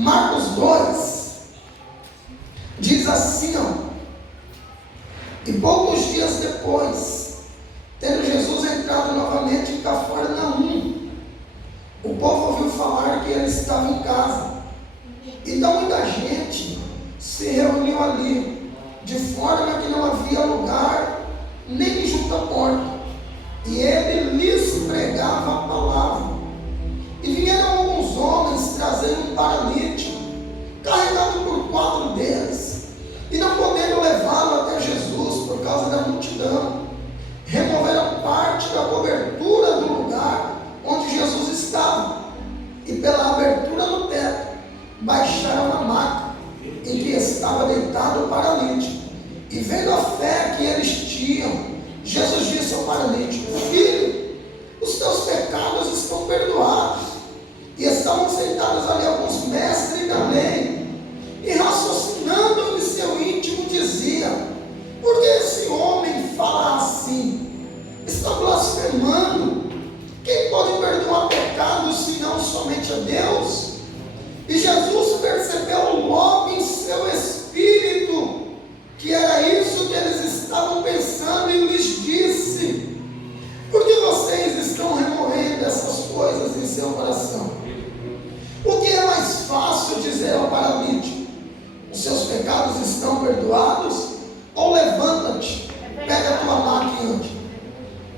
Marcos 2 diz assim, ó: e poucos dias depois, tendo Jesus entrado novamente em Cafarnaum, o povo ouviu falar que ele estava em casa. Então muita gente se reuniu ali, de forma que não havia lugar nem junto à porta, e ele lhes pregava a palavra. E vieram alguns homens trazendo um paralítico, carregado por 4 deles, e não podendo levá-lo até Jesus por causa da multidão, removeram parte da cobertura do lugar onde Jesus estava, e pela abertura no teto baixaram a maca em que estava deitado o paralítico. E vendo a fé que eles tinham, Jesus disse ao paralítico: filho, os teus pecados estão perdoados. E estavam sentados ali alguns mestres da lei, e raciocinando em seu íntimo dizia: por que esse homem fala assim? Está blasfemando. Quem pode perdoar pecados senão somente a Deus? E Jesus percebeu logo em seu espírito que era isso que eles estavam pensando, e lhes disse: por que vocês estão remoendo essas coisas em seu coração? O que é mais fácil dizer ao paralítico: os seus pecados estão perdoados? Ou levanta-te, pega a tua maca e ande?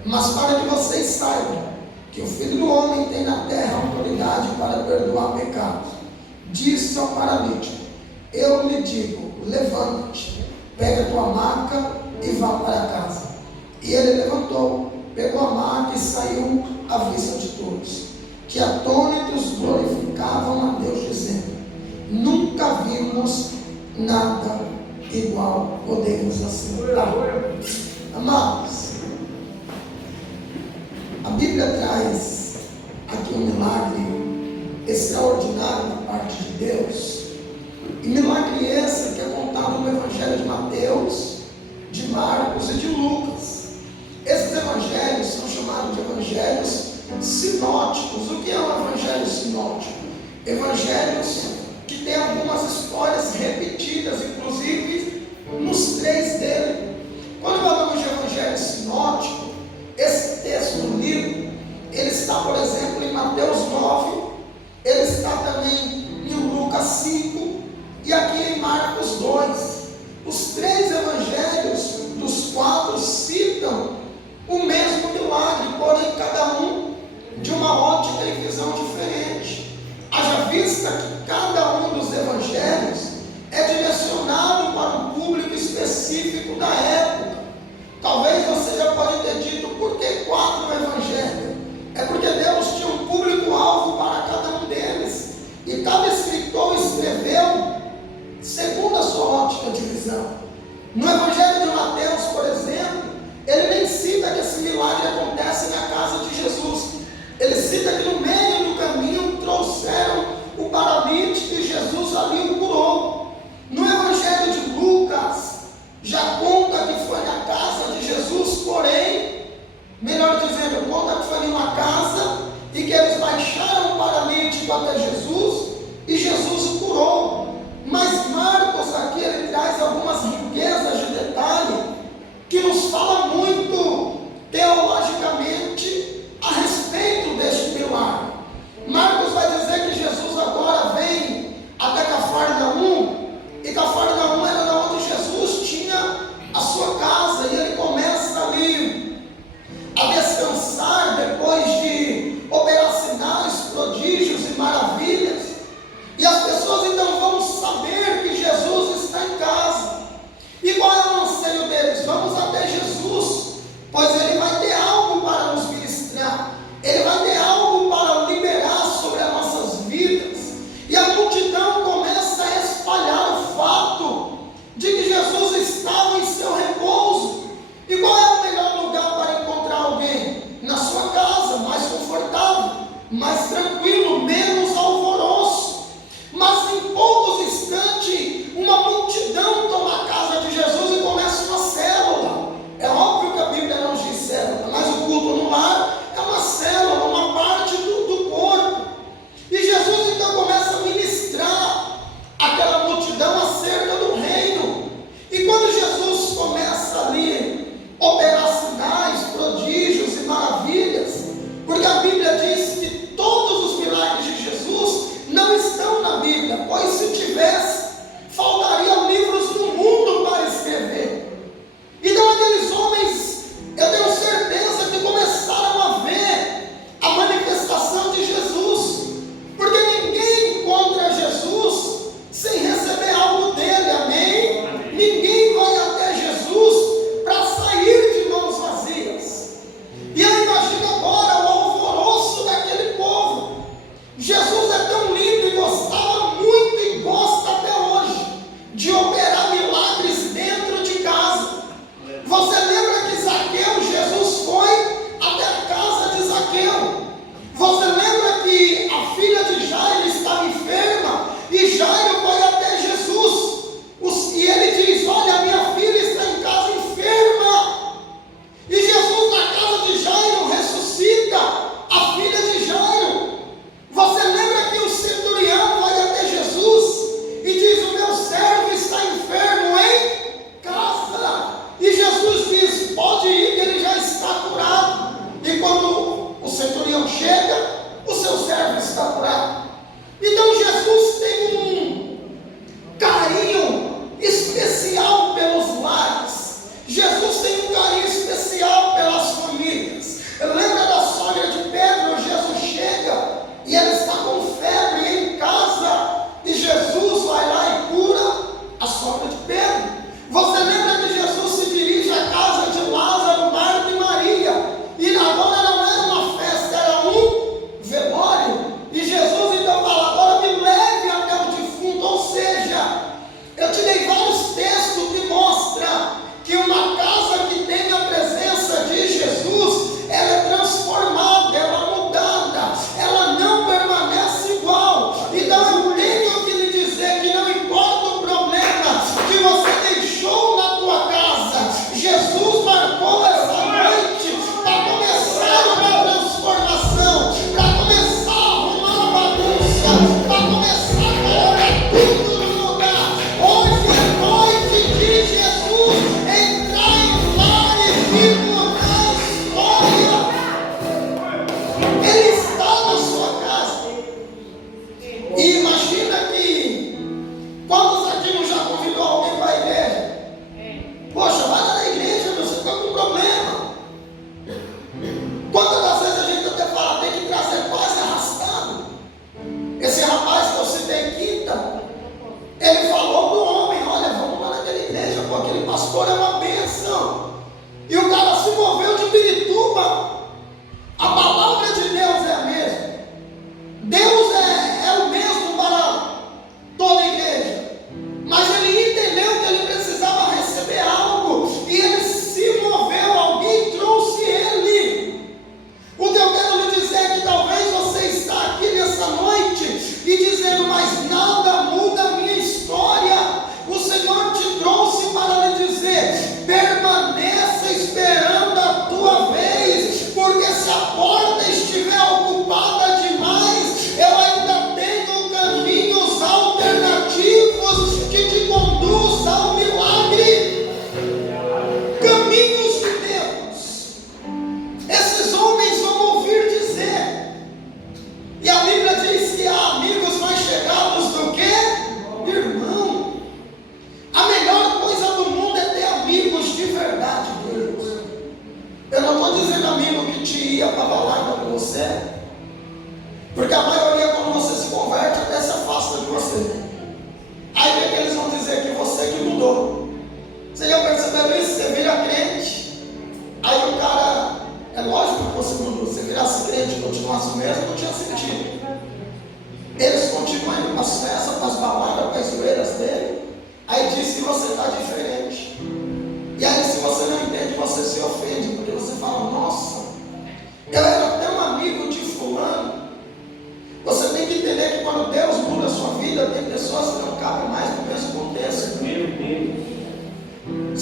Mas para que vocês saibam que o Filho do Homem tem na terra autoridade para perdoar pecados, disse ao paralítico: eu lhe digo, levanta-te, pega a tua maca e vá para casa. E ele levantou, pegou a maca e saiu à vista de todos, que atônitos glorificavam a Deus, dizendo: nunca vimos nada igual. Podemos assentar. Amados, a Bíblia traz aqui um milagre extraordinário da parte de Deus, e milagre esse que é contado no Evangelho de Mateus, de Marcos e de Lucas. Esses evangelhos são chamados de evangelhos sinóticos. O que é um evangelho sinótico? Evangelhos que têm algumas histórias repetidas, inclusive nos 3 dele. Quando falamos de evangelho sinótico, esse texto do livro, ele está, por exemplo, em Mateus 9, ele está também em Lucas 5 e aqui em Marcos 2. Os 3 evangelhos dos 4 citam o mesmo milagre, porém cada um de uma ótica e visão diferente. Haja vista que cada um dos evangelhos é direcionado para um público específico da época. Talvez você já pode ter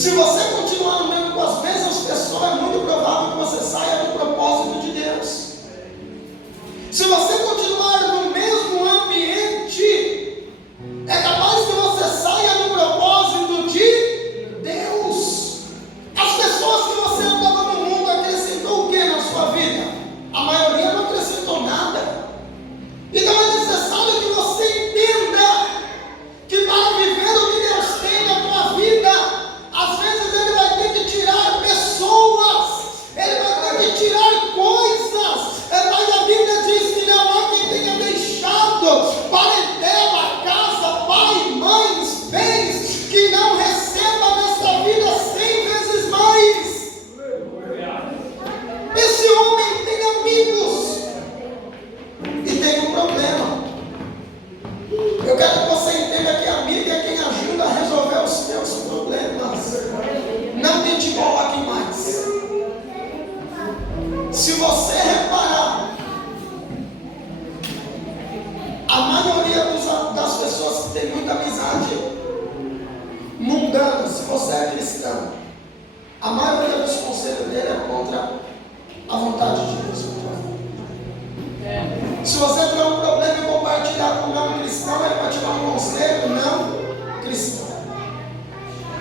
Se você continuar andando com as mesmas pessoas, é muito provável que você saia do propósito de Deus. Se você continuar no mesmo ambiente, é capaz que você saia do propósito de Deus. As pessoas que você andava no mundo acrescentou o que na sua vida? A maioria não acrescentou nada. Então é necessário que você entenda que para viver o que Deus tem na tua vida, às vezes Ele vai ter que tirar pessoas, Ele vai ter que tirar coisas. Mas a Bíblia diz que não há quem tenha deixado parentela, casa, pai, mães, bens, que não receba nesta vida 100 vezes mais. Esse homem tem amigos e tem um problema. Eu quero que você entenda que amigo é quem ajuda a resolver os seus problemas. Não te coloque mais. Se você reparar, a maioria das pessoas que tem muita amizade mundana, se você é cristão, a maioria dos conselhos dele é contra a vontade de Deus. Se você tiver um problema e compartilhar com um não cristão, ele vai te dar um conselho não cristão.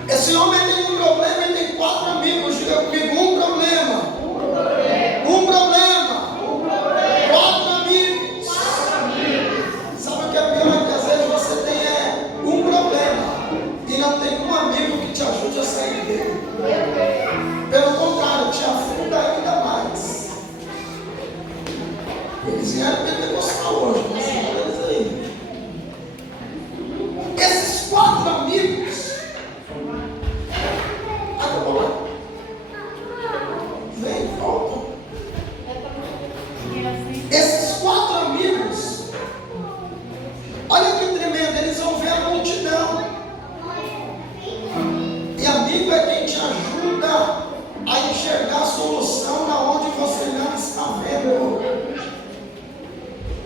Esse homem tem um problema e tem 4 amigos. Diga comigo, um problema. Um problema. 4 amigos. Sabe o que é pior? Que às vezes você tem um problema e não tem um amigo que te ajude a sair dele. Pelo contrário, te afunda ainda mais. Eles vieram pentecostal hoje, mas eles aí. Esses 4 amigos. Acabou lá? Vem, volta. Esses 4 amigos, olha que tremendo, eles vão ver a multidão. E amigo é quem te ajuda a enxergar a solução na onde você não está vendo.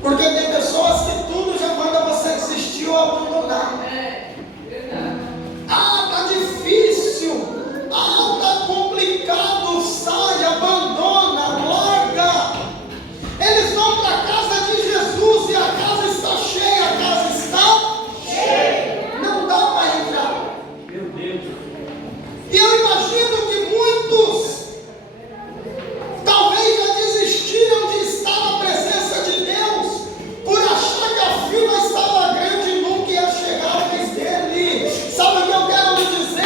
Porque tem pessoas que tudo já manda você desistir ou abandonar. Ah, tá difícil. Ah, tá complicado. Sai, abandona, larga. Eles vão para a casa de Jesus e a casa está cheia. A casa está cheia. Não dá para entrar. Meu Deus. E eu imagino que muitos talvez já desistiram de estar na presença de Deus por achar que a fila estava grande e nunca ia chegar a vez dele. Sabe o que eu quero lhe dizer?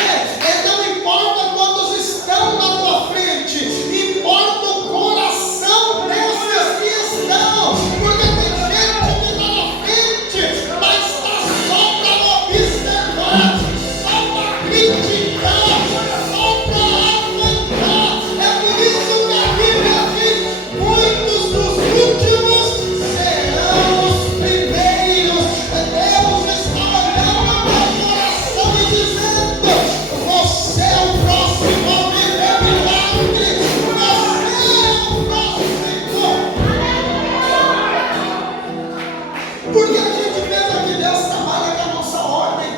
Não importa quantos estão na tua frente, importa o coração desses que estão, porque tem gente que está na frente, mas está só para observar, só para criticar, só para apontar. É por isso que a Bíblia diz: muitos dos últimos serão os primeiros. Deus está olhando para o coração e dizendo: você é o próximo a viver milagre, você é o próximo. Porque a gente pensa que Deus trabalha com a nossa ordem.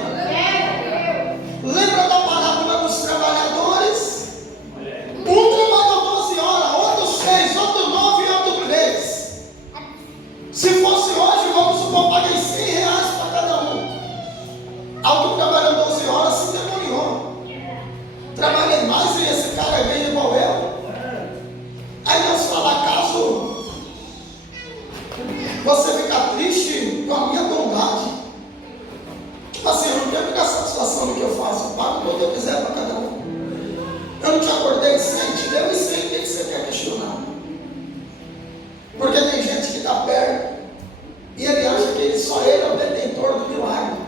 Lembra da parábola dos trabalhadores? Um trabalhou 12 horas, outro 6, outro 9 e outro 3. Se fosse hoje, vamos supor, paguei R$100 para cada um. Alguém trabalhou 12 horas, se demoniou. Trabalhei mais e esse cara é bem igual eu. Aí Deus fala: acaso você fica triste com a minha bondade? Tipo assim, eu não quero ficar satisfação no que eu faço. Eu pago quando eu quiser para cada um. Eu não te acordei 100, te deu 100, o que você quer questionar? Porque tem gente que está perto e ele acha que só ele é o detentor do milagre.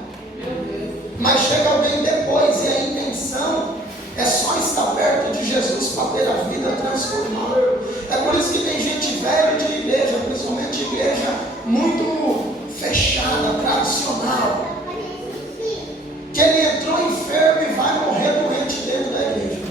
Mas chega alguém depois e a intenção é só estar perto de Jesus para ter a vida transformada. É por isso que tem gente velha de igreja, principalmente igreja muito fechada, tradicional, que ele entrou enfermo e vai morrer doente dentro da igreja.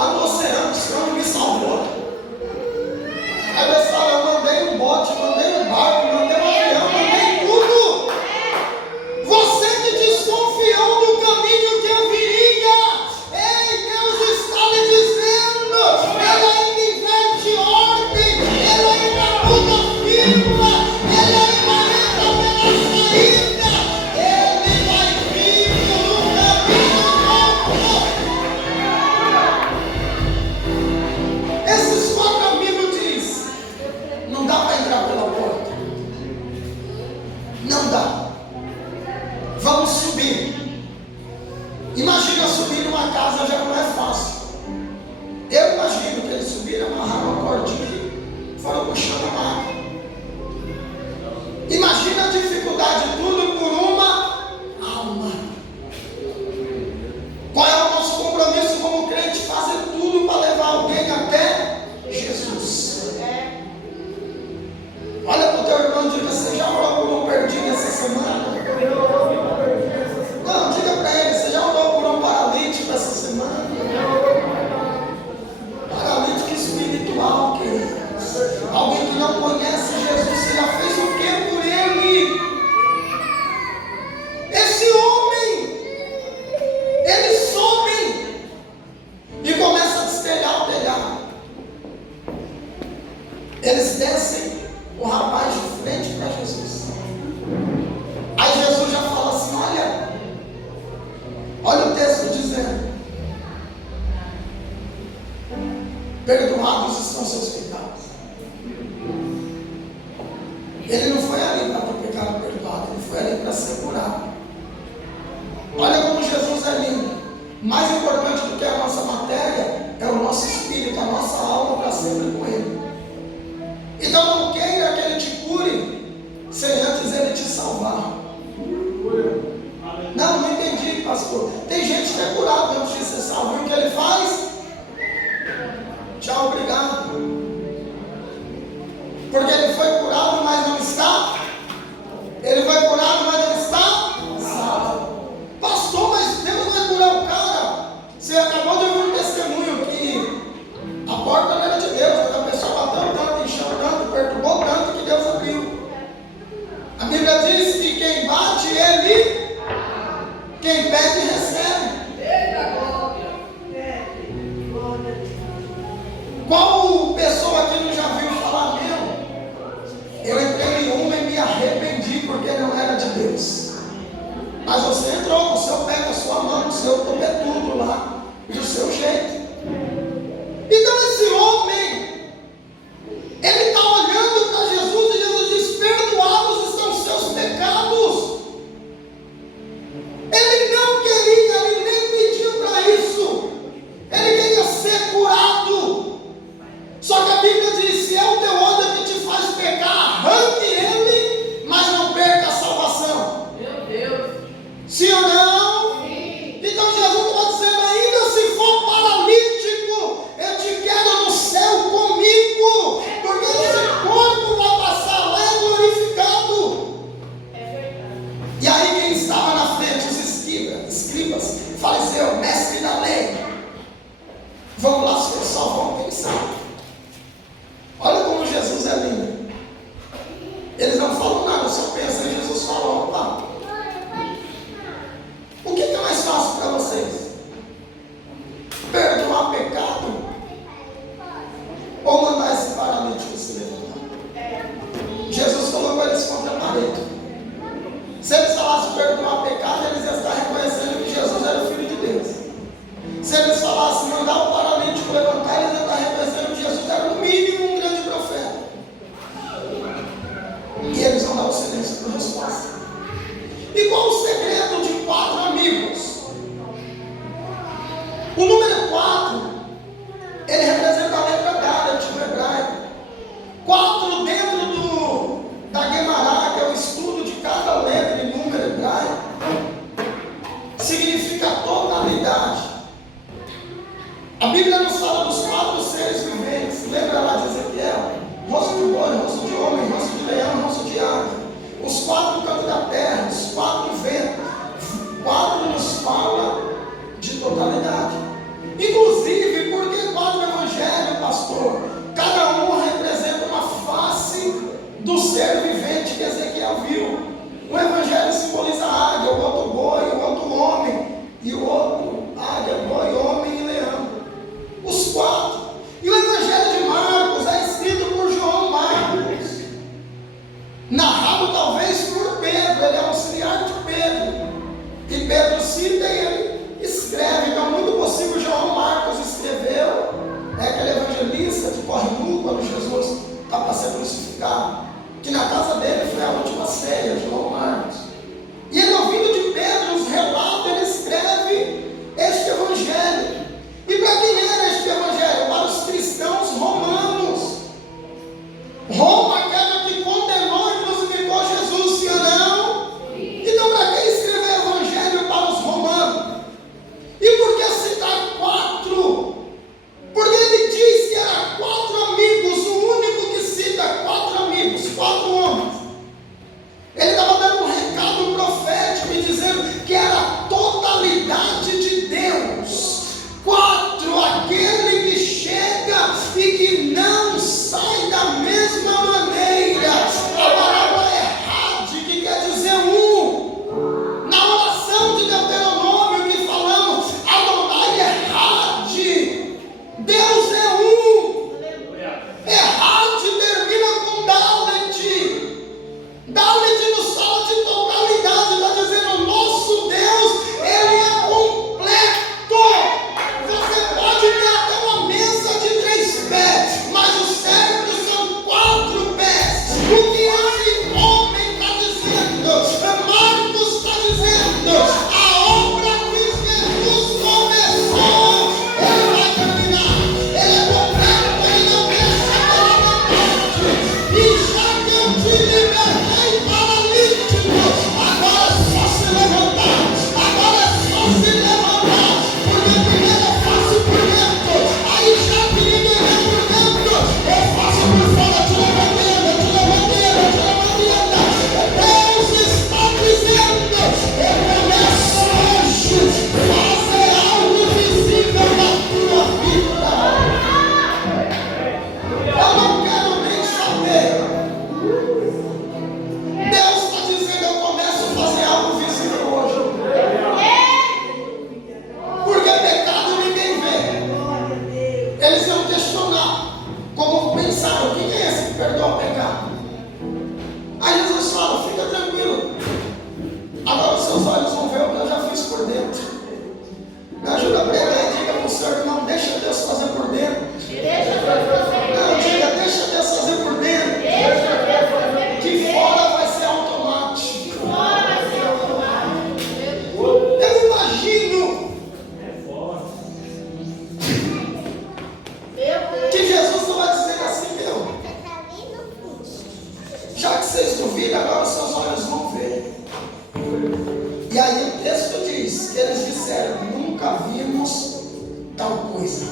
lá no oceano, o Senhor me salvou. Aí Deus fala, eu mandei um bote, mandei um barco, mandei um avião, mandei tudo. Você que desconfiou do caminho que eu viria. Ei, Deus está lhe dizendo, Ele ainda inverte ordem, Ele ainda muda firma, Ele ainda entra pela saída, Ele vai vir por um caminho novo. Esses 4 amigos dizem, não dá para entrar pela porta. Não dá. Vamos subir. Imagina subir numa casa, já não é fácil. Eu imagino que eles subiram, amarraram a cordinha e foram puxando a maca. Imagina a dificuldade, tudo por uma alma. Qual é o nosso compromisso como crente? Fazer tudo para levar alguém até Jesus. Olha para o teu irmão e diga, você já orou por um perdido essa semana? Não, diga para ele, você já orou por um paralítico essa semana? Paralítico espiritual, querido. Alguém que não conhece Jesus, você já fez o que por ele? Esse homem, eles sobem e começam a destelhar o telhado. Eles descem o rapaz de frente para Jesus. Aí Jesus já fala assim, olha o texto dizendo, perdoados estão seus pecados. Ele não foi ali para ter pecado perdoado, ele foi ali para ser curado. Olha como Jesus é lindo. Mais importante do que a nossa matéria é o nosso espírito, a nossa alma para sempre com ele. Então não queira que ele te cure sem antes ele te salvar. Não entendi, pastor. Tem gente que é curado antes de ser salvo. E o que ele faz? Tchau, obrigado. Porque ele foi curado, mas não está. Ele foi curado, mas não está salvo. Pastor, mas Deus vai curar o cara. Você acabou de ouvir um testemunho que a porta não era de Deus, mas a pessoa bateu tanto, encheu tanto, perturbou tanto que Deus abriu. A Bíblia diz que quem bate, quem pede, recebe. Qual pessoa aqui não já viu falar meu? Eu entrei em uma e me arrependi porque não era de Deus. Mas você entrou com o seu pé, com a sua mão, com o seu topetudo lá, do seu jeito. Então esse homem, ele está olhando para Jesus e Jesus diz, perdoados estão os seus pecados. Ele não queria, ele nem pediu para isso. Ele queria ser curado. Só que a Bíblia diz, se é o teu olho que te faz pecar, arranque ele, mas não perca a salvação. Meu Deus. Sim ou não? Sim. Então Jesus está dizendo, ainda se for paralítico, eu te quero no céu comigo, porque esse corpo vai passar lá é glorificado. E aí quem estava na frente, os escribas, fariseu, mestre da lei, vão lá, só vão pensar. Olha como Jesus é lindo. Eles não falam nada, só pensam e Jesus fala, opa, o que é mais fácil para vocês? Perdoar pecado ou mandar esse paralítico se levantar? Jesus colocou eles contra a parede. Se eles falassem perdoar pecado, eles iam estar reconhecendo que Jesus era o Filho de Deus. Se eles falassem mandar o paralítico levantar, eles iam estar reconhecendo que Jesus era no mínimo um grande profeta. E eles vão dar o silêncio por resposta. E qual o segredo de 4 amigos? O número 4, ele representa a letra H, tipo hebraico. 4 dentro da Guemará, que é o estudo de cada letra e número hebraico, significa totalidade. A Bíblia nos fala dos 4 seres viventes. Lembra lá de Ezequiel? Rosto de boi, rosto de homem, rosto de leão, rosto de águia. Os 4 cantos da terra, os 4 ventos. 4 nos fala de totalidade. Inclusive, porque Que Jesus estava dizendo assim, meu, já que vocês duvidam, agora seus olhos vão ver. E aí o texto diz que eles disseram: nunca vimos tal coisa.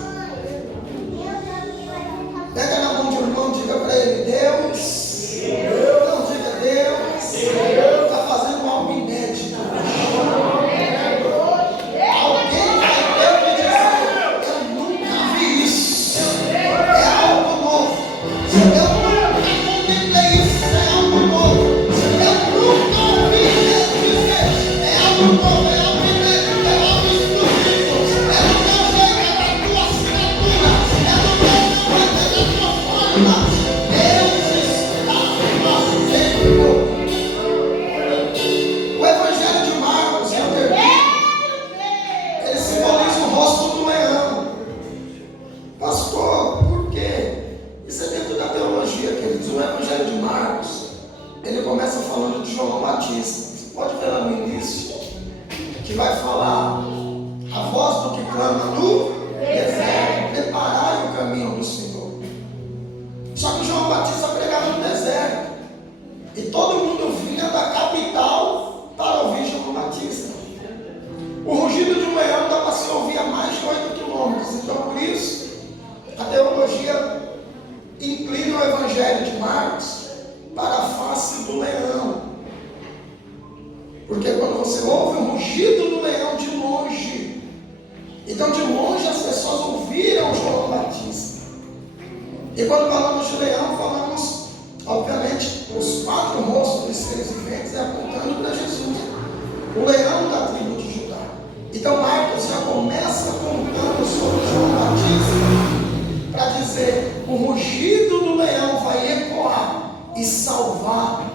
Pega na mão de um irmão, diga para ele: Deus, não diga Deus, está fazendo algo inédito. Alguém vai ter que dizer: eu nunca vi isso, é algo novo. Eu nunca contemplei isso, é algo novo. Eu nunca ouvi Deus dizer: é algo novo, é algo inédito, é algo exclusivo, é do meu jeito, é da tua assinatura, é do meu jeito, é da tua forma. Deus está fazendo. O Evangelho de Marcos, eu termino, ele simboliza o rosto do leão. Pastor, por quê? Isso é dentro da teologia, queridos. O Evangelho de Marcos, ele começa falando de João Batista. Você pode ver lá no início, que vai falar: a voz do que clama no deserto, preparai o caminho do Senhor. Só que João Batista pregava no deserto, e todo mundo vinha da capital para ouvir João Batista. O rugido de um leão dá para se ouvir a mais de 8 quilômetros. Então, por isso, a teologia inclina o Evangelho de Marcos para a face do leão. Porque quando você ouve o rugido do leão de longe, então de longe as pessoas ouviram João Batista. E quando falamos de leão, falamos, obviamente, os 4 rostos dos seres viventes apontando para Jesus, o leão da tribo de Judá. Então Marcos já começa contando sobre João Batista para dizer: o rugido do leão vai ecoar e salvar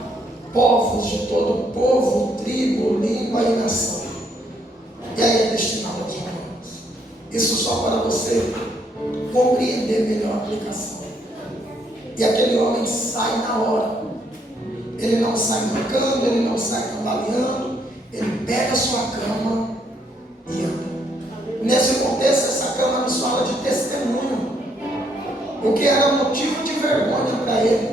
povos de todo povo, tribo, língua e nação. E aí é destinado aos romanos. Isso só para você compreender melhor a aplicação. E aquele homem sai na hora. Ele não sai mancando, ele não sai cambaleando. Ele pega a sua cama e anda. Nesse contexto, essa cama nos fala de testemunho. O que era motivo de vergonha para ele.